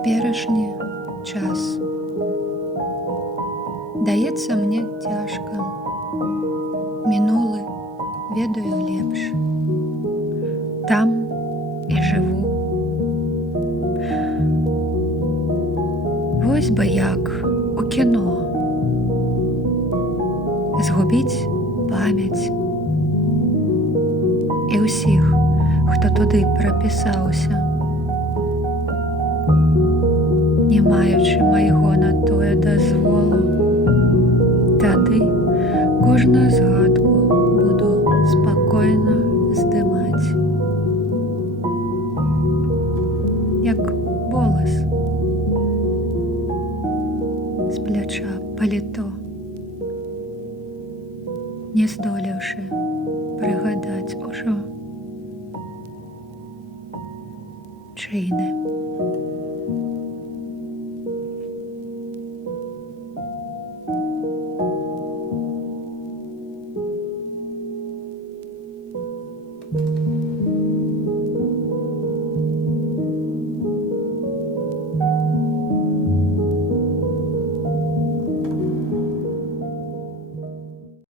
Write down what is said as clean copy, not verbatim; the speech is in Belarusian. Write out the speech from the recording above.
Цяперашні час даецца мне цяжка. Мінулы ведаю лепш. Там і жыву. Вось бы як у кіно згубіць памяць і ўсіх, хто туды прапісаўся, не маючы майго на тое дазволу. Тады кожную згадку буду спакойна здымаць, як волас з пляча паліто, не здолеўшы прыгадаць ужо чыйны.